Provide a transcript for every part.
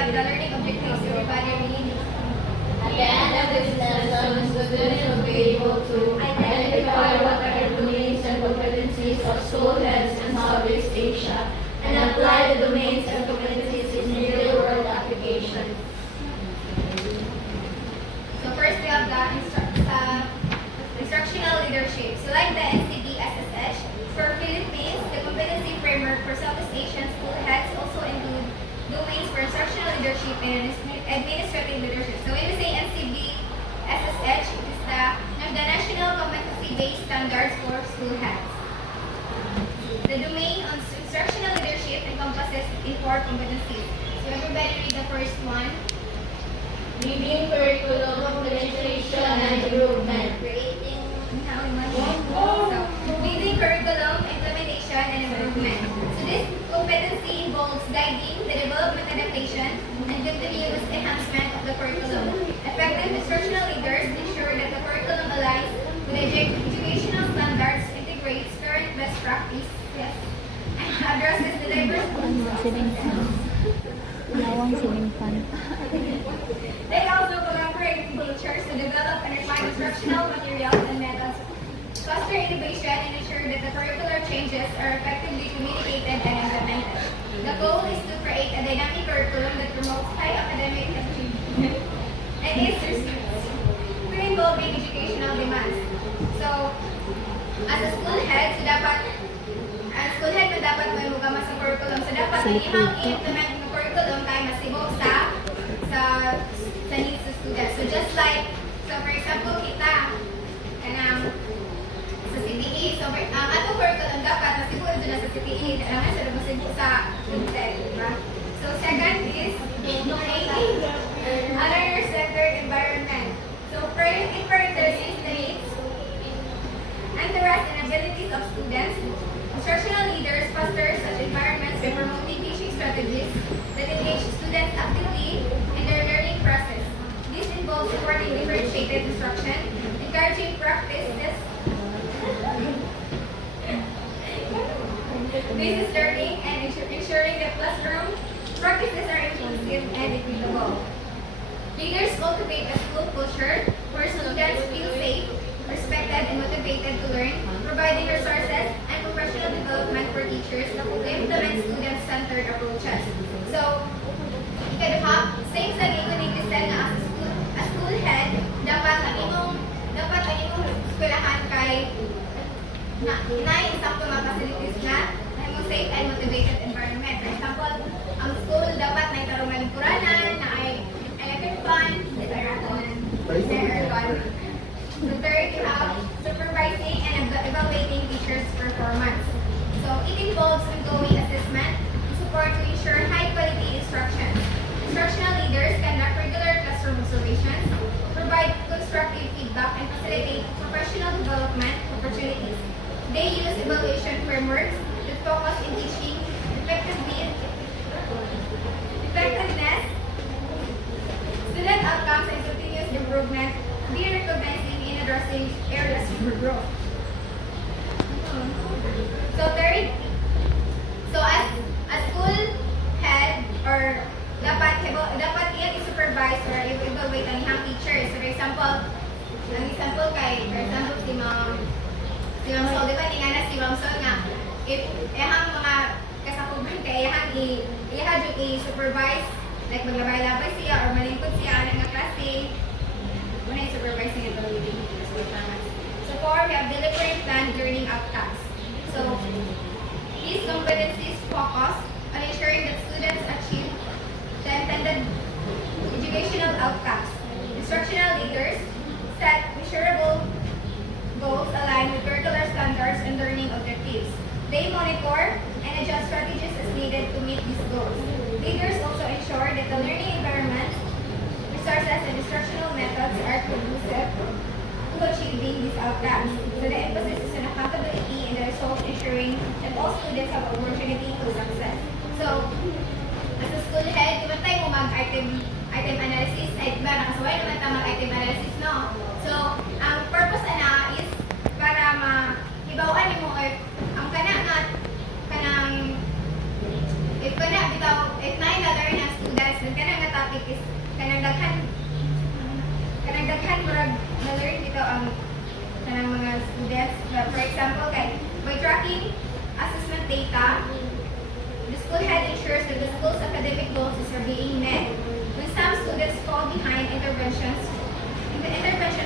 have the learning objectives. Everybody read. At the end of this lesson, the students will be able to identify what are the domains and competencies of school heads in Southeast Asia and apply the domains and competencies in real-world application. So first we have the instructional leadership. So like the NCB SSH, for Philippines, the competency framework for Southeast Asian school heads also include domains for instructional leadership and administrative leadership. So when we say NCB SSH, it is the National Competency-Based Standards for School Heads. The domain on instructional leadership encompasses in 4 competencies. So everybody read the first one. Reviewing curriculum, penetration, and improvement. Creating reading curriculum, implementation, and improvement. So this competency involves guiding the development and adaptation and continuous enhancement of the curriculum. Effective instructional leaders ensure that the curriculum aligns with educational standards, integrates current best practice, and addresses the diverse Lawang siling pan. They also collaborate with teachers to develop and refine instructional materials and methods, foster innovation, and ensure that the curricular changes are effectively communicated and implemented. The goal is to create a dynamic curriculum that promotes high academic achievement and is still involving educational demands. So, as a school head, may mugama sa curriculum. So, dapat ang ihang i-implement ng curriculum kay masibo sa needs of students. So, just like, so for example, kita, kanang sa CTE, so ang atong curriculum dapat masibo rin na sa CTE, kailangan siya masibo sa content, diba? So, second is creating other-centered environment. So, it prioritizes the needs, interests, and abilities of students. Instructional leaders foster such environments by promoting teaching strategies that engage students actively in their learning process. This involves supporting differentiated instruction, encouraging practices, basis learning, and ensuring that classroom practices are inclusive and equitable. Leaders cultivate a school culture where students feel safe, respected, and motivated to learn, providing resources and professional development for teachers na implement student-centered approaches. So, ikaduha, same sa gikunig design na as school head, dapat ang imong eskwelahan kay na insakto mga facilities na imong safe and motivated environment. For example, ang school dapat na itarong lingkuranan, na ay electric fan, aircon. So third, you have supervising and evaluating teachers' performance. So it involves ongoing assessment and support to ensure high-quality instruction. Instructional leaders conduct regular classroom observations, provide constructive feedback, and facilitate professional development opportunities. They use evaluation frameworks that focus in teaching effectiveness, student outcomes, and continuous improvement, be recognizing in addressing areas for growth. So third, as a school head or dapat iyang i-supervise or i-evaluate ang ihang teachers. So for example si Ma'am Sol, di ba nga si Ma'am Sol nga, if ihang mga kasakuban kay ihang i-supervise, like maglabay-labay siya or malingkod siya anak nga klase, muna yung supervising and evaluating teachers performance. So four, we have deliberate planned learning outcomes. So these competencies focus on ensuring that students achieve the intended educational outcomes. Instructional leaders set measurable goals aligned with curricular standards and learning objectives. They monitor and adjust strategies as needed to meet these goals. Leaders also ensure that the learning environment, resources, and instructional methods are conducive to achieving these outcomes. So the emphasis is on accountability and the result ensuring that all students have opportunity to success. So, as a school head, di ba tayo mag-item analysis? Ay, diba, nakasaway naman tayo mag-item analysis, no? So, ang purpose na is para ma-ibawaan mo if ang if na learn ng students lesson kanang nga topic is kanang daghan murag na-learn dito ang kanang mga students. For example, by tracking assessment data, the school head ensures that the school's academic goals are being met. When some students fall behind, intervention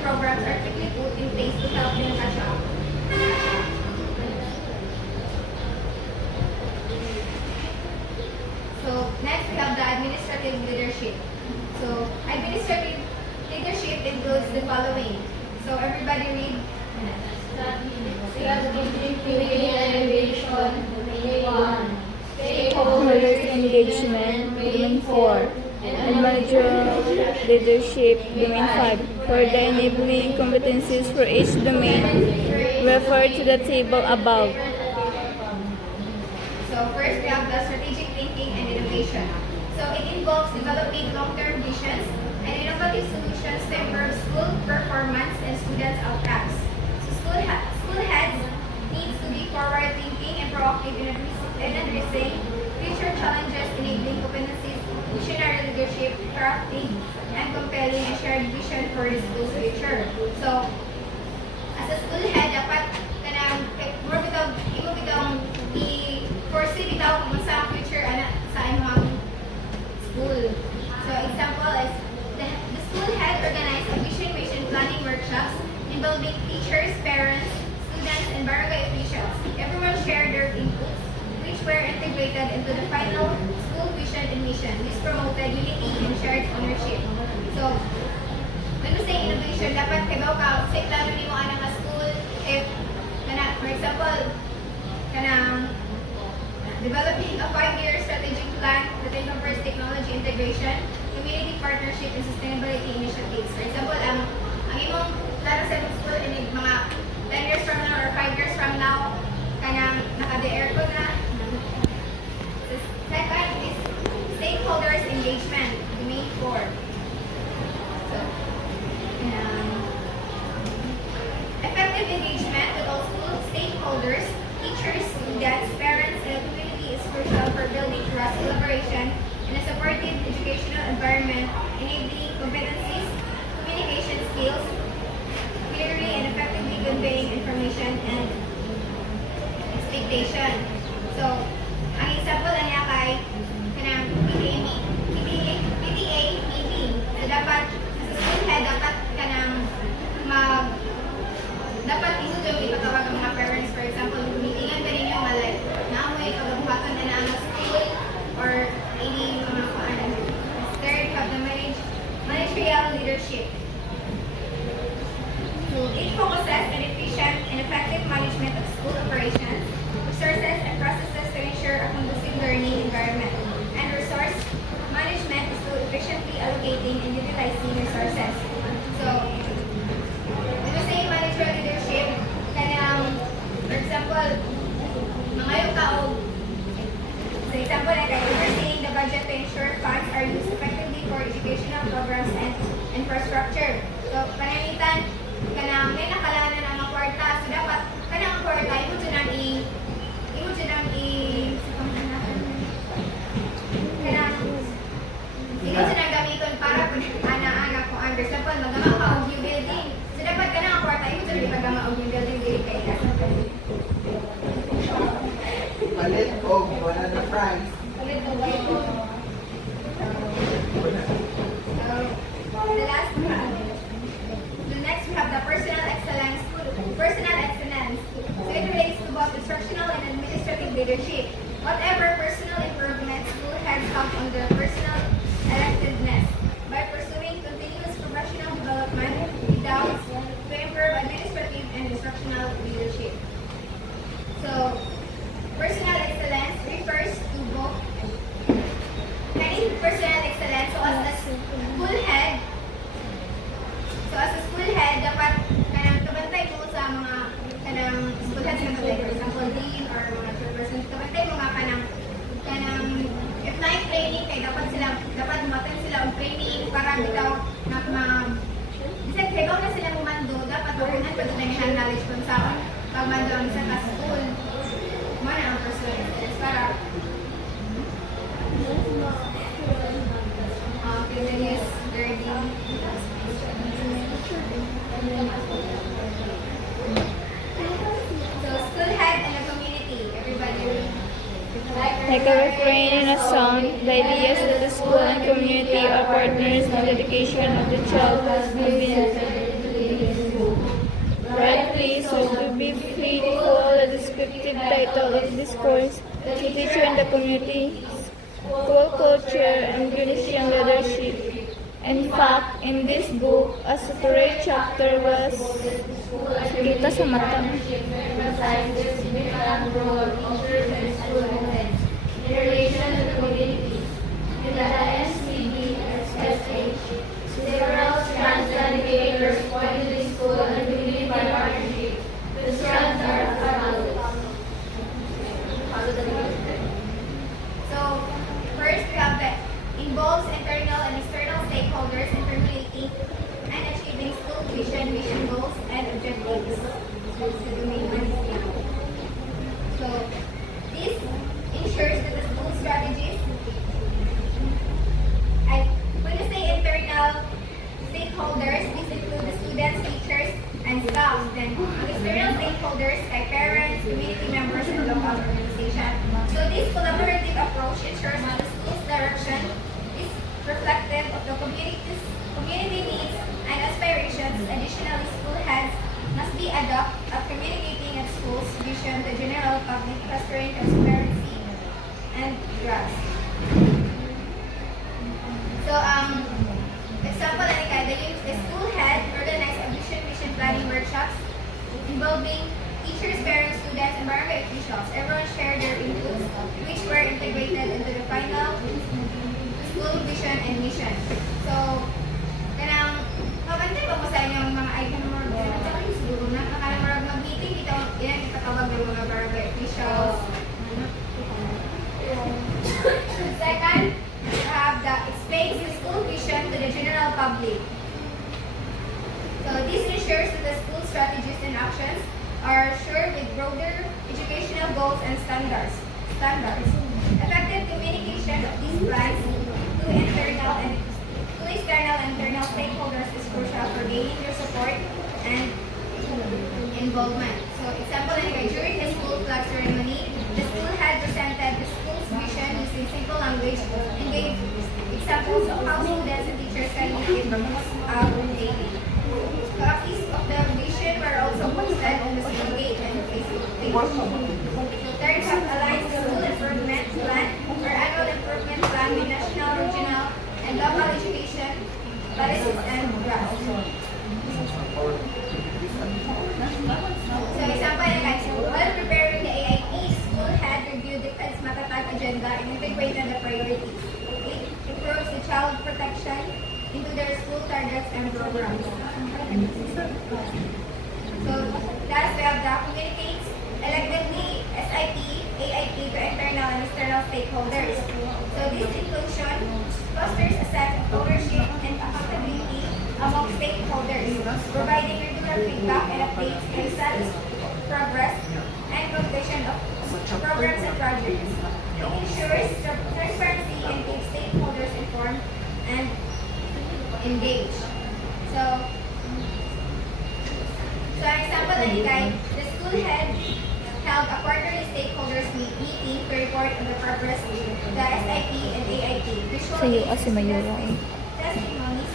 programs are quickly put in place to help them catch up. So next we have the administrative leadership. So administrative leadership includes the following. So everybody read. Stakeholders engagement, domain 4, and managerial leadership, domain 5. For the enabling competencies for each domain, refer to the table above. So first we have the strategic thinking and innovation. So it involves developing long-term visions and innovative solutions to improve school performance and students' outcomes. So school heads needs to be forward-thinking and proactive in addressing future challenges, enabling competencies, visionary leadership, crafting, and compelling a shared vision for the school's future. So as a school head, dapat kanang more bitaw imo bitaw i-foresee bitaw kung sa future ana sa imong school. So example is the school head organized a vision mission planning workshops involving teachers, parents, students, and barangay officials. Everyone shared their inputs, which were integrated into the final school vision and mission. This promoted unity and shared ownership. So when we say innovation, dapat kabaw ka sa plano nimo ana nga school if kana for example kanang developing a 5-year strategic plan that encompasses technology integration, community partnership, and sustainability initiatives. For example, ang imong plano sa imong school in mga 10 years from now or 5 years from now kanang naka-aircon na. The second is stakeholders engagement, domain 4. So, effective engagement with all school stakeholders, teachers, students, parents, and the community is crucial for building trust, collaboration, and a supportive educational environment, enabling competencies, communication skills, clearly and effectively conveying information and expectation. So, ang example na niya kay kanang PTA meeting. So, dapat sa school head, dapat kanang dapat isudyo ipatawag ang mga parents. For example, meetingan ka ninyo nga like naamoy pagbuhatan na ang school or any mga kuan. Third, have the managerial leadership. So it focuses on efficient and effective management of school operations, resources and processes to ensure a conducive learning environment. And resource management is to efficiently allocating and utilizing resources. So when we say managerial leadership, kanang, for example, mga yung kaog, for example, like overseeing the budget to ensure funds are used effectively for educational programs and infrastructure. So, panamitan, kanang may nakalanan ang mga kwarta, so dapat, kanang ang kwarta, imo dyan ang gamiton para ana-ana kung for example, magama ka og new building. So dapat ka na ang kwarta, imo dyan magama og new building, dili kay ka. Palit o wala na price. Ulit o the next we have the personal excellence. Personal excellence. So it relates to both instructional and administrative leadership. Whatever personal improvements school heads come under personal effectiveness by pursuing continuous professional development without to improve administrative and instructional leadership. So personal excellence refers to both any personal excellence. So as a school head, dapat kanang kabantay mo sa mga kanang school head sa like for example dean or mga chairperson, kabantay mo nga kanang if night training kay dapat matan sila og training para bitaw na bisag kay na sila mumando, dapat turunan pa nila knowledge kung saan pagmando ang sa school mo na ang personal excellence para like a refrain in a song, the ideas that the school and community are partners in the dedication of the child has been rightly so to be faithful. The descriptive title of this course, Literature in the Community, School Culture and Christian Leadership. In fact, in this book, a separate chapter was kita sa mata. Emphasize the significant role of teachers and school movements in relation to the community. In the NCDSSH, several strands and indicators point to the school and community partnership. The strands are as follows. So, first we have that involves internal and external stakeholders in formulating and achieving school vision goals, and objectives. So, this ensures that the school strategies, and when you say internal stakeholders, these include the students, teachers, and staff. Then, external stakeholders like parents, community members, and local organizations. So, this collaborative approach ensures that the school's direction is reflective of the community needs and aspirations. Additionally, school heads must be adept at communicating at school's vision to general public, fostering transparency and trust. So, example, the school head organized a vision planning workshops involving teachers, parents, students, and barangay officials. Everyone shared their inputs, which were integrated into the final school vision and mission. So, kanang mabantay pa mo sa inyong mga item mo siguro na nakalang mag-meeting dito, yan itatawag ng mga barangay officials. Second, we have the explains the school vision to the general public. So this ensures that the school strategies and actions are shared with broader educational goals and standards. Effective communication of these plans to external and internal stakeholders is crucial for gaining their support and involvement. So example, during the school flag ceremony, the school had presented the school's vision using simple language and gave examples of how students and teachers can live it out daily. Copies of the vision were also posted on the school gate and Facebook page. Third, have aligned the school improvement plan or annual improvement plan with national, regional, and local education policies and drafts. So example, while preparing the AIP, school had reviewed the matatag agenda and integrated the priorities. It improves the child protection into their school targets and programs. So last, we have the communicates electively SIP, AIP to internal and external stakeholders. So this inclusion fosters a sense of ownership and accountability among stakeholders, providing regular feedback and updates on the status, progress, and completion of programs and projects. It ensures transparency and keeps stakeholders informed and engaged. So an example the school head held a quarterly stakeholders meeting to report on the progress of the SIP and AIP. Visual Sa'yo aids kasi and mayura eh. testimonies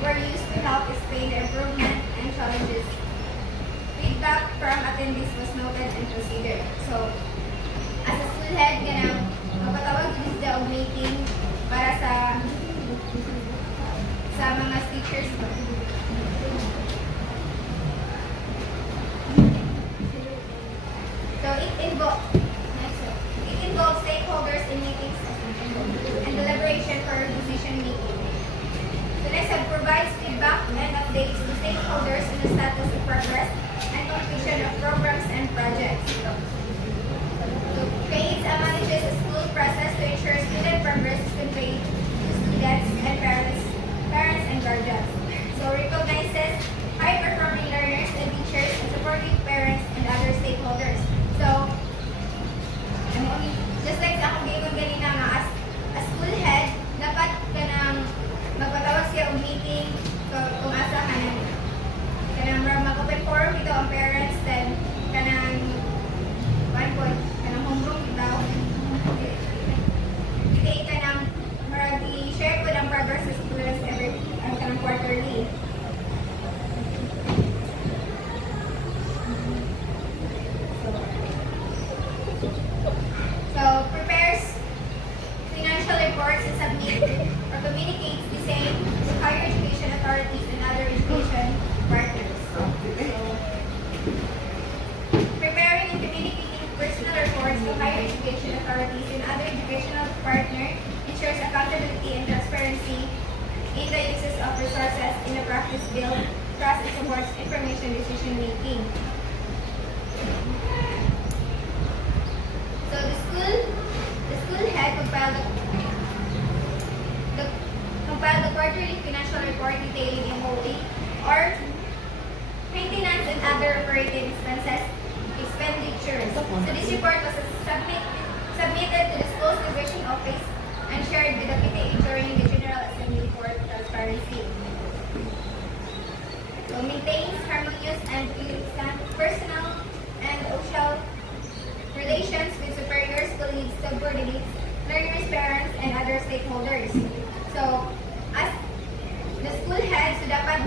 were used to help explain the improvement and challenges. Feedback from attendees was noted and considered. So, as a school head, magpatawag din sila og meeting para sa mga teachers. So it involves stakeholders in meetings and deliberation for decision making. The next one provides feedback and updates to stakeholders on the status of progress and completion of programs and projects. So creates and manages a school process to ensure student progress is conveyed to students and parents and guardians. So accountability, and transparency in the uses of resources in the practice build trust and supports information decision making. So the school head compiled the quarterly financial report detailing MOE or maintenance and other operating expenditures. So this report was submitted to the school's division office and shared with the PTA during the General Assembly for transparency. So maintains harmonious and personal and social relations with superiors, colleagues, subordinates, learners, parents, and other stakeholders. So, as the school head, so dapat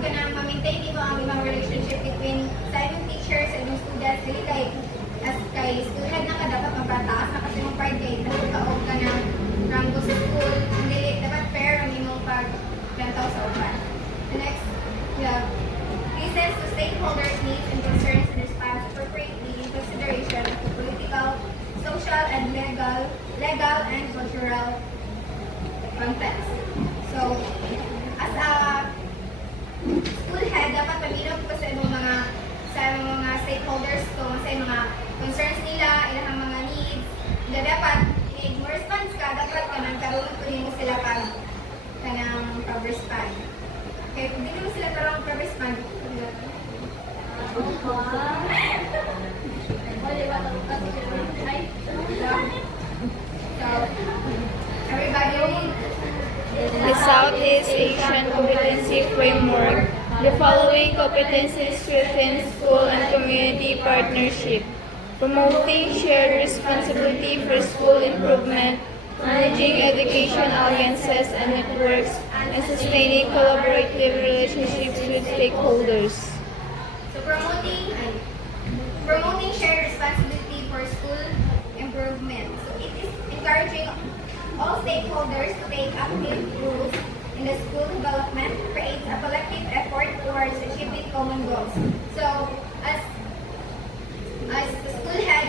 kanang ma-maintain mo ang imong relationship between sa imong teachers and imong students. Dili kay as kay school head na ka dapat mapataas na kasi mong pride kay nagkaog ka ng rango sa school. Dili dapat fair ang imong paglantaw sa uban. The next, listens to stakeholders' needs and concerns and responds appropriately in consideration of the political, social, and legal and cultural context. So, as a school head, dapat pamilog ko sa mga stakeholders kung sa mga concerns nila, ilang mga needs. Na dapat, need mo response ka, dapat kanang karoon ko mo sila para kanang pag-respond. Okay, kung hindi mo sila karong pag-respond, so, everybody, The Southeast Asian Competency Framework. The following competencies strengthen school and community partnership. Promoting shared responsibility for school improvement, managing education alliances and networks, and sustaining collaborative relationships with stakeholders. so promoting shared responsibility for school improvement. So it is encouraging all stakeholders to take active roles in the school development, creates a collective effort towards achieving common goals. So as the school head,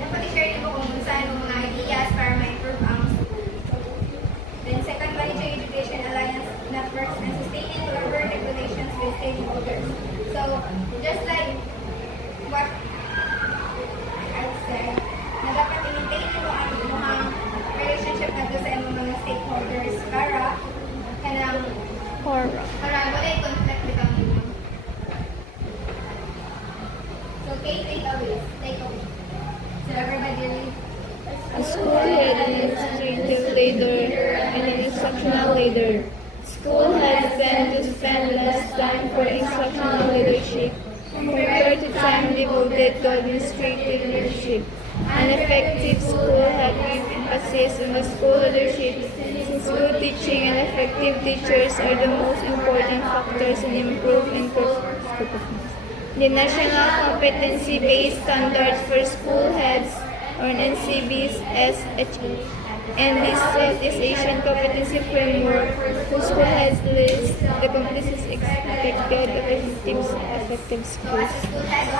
dapat i-share nyo kung saan yung mga ideas para ma-improve ang school. Then second, managing education alliance networks and sustaining collaborative relations with stakeholders. So just like what I said, na dapat i-maintain nyo ang mga relationship nato sa imong mga stakeholders para wala yung conflict with ang inyong. So okay, takeaways. So everybody read. A school head, an administrative leader, and an instructional leader. School heads tend to spend less time for instructional leadership compared to time devoted to administrative leadership. An effective school head gives emphasis on the school leadership since good teaching and effective teachers are the most important factors in improving performance. The National Competency-Based Standards for School Heads, or NCBs, and the Southeast Asian Competency Framework for School Heads list the competencies expected of effective schools. So as a school head,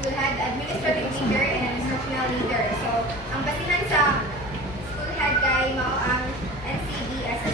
school head, administrative leader, and instructional leader. So ang basihan sa school head kay mao ang NCB as a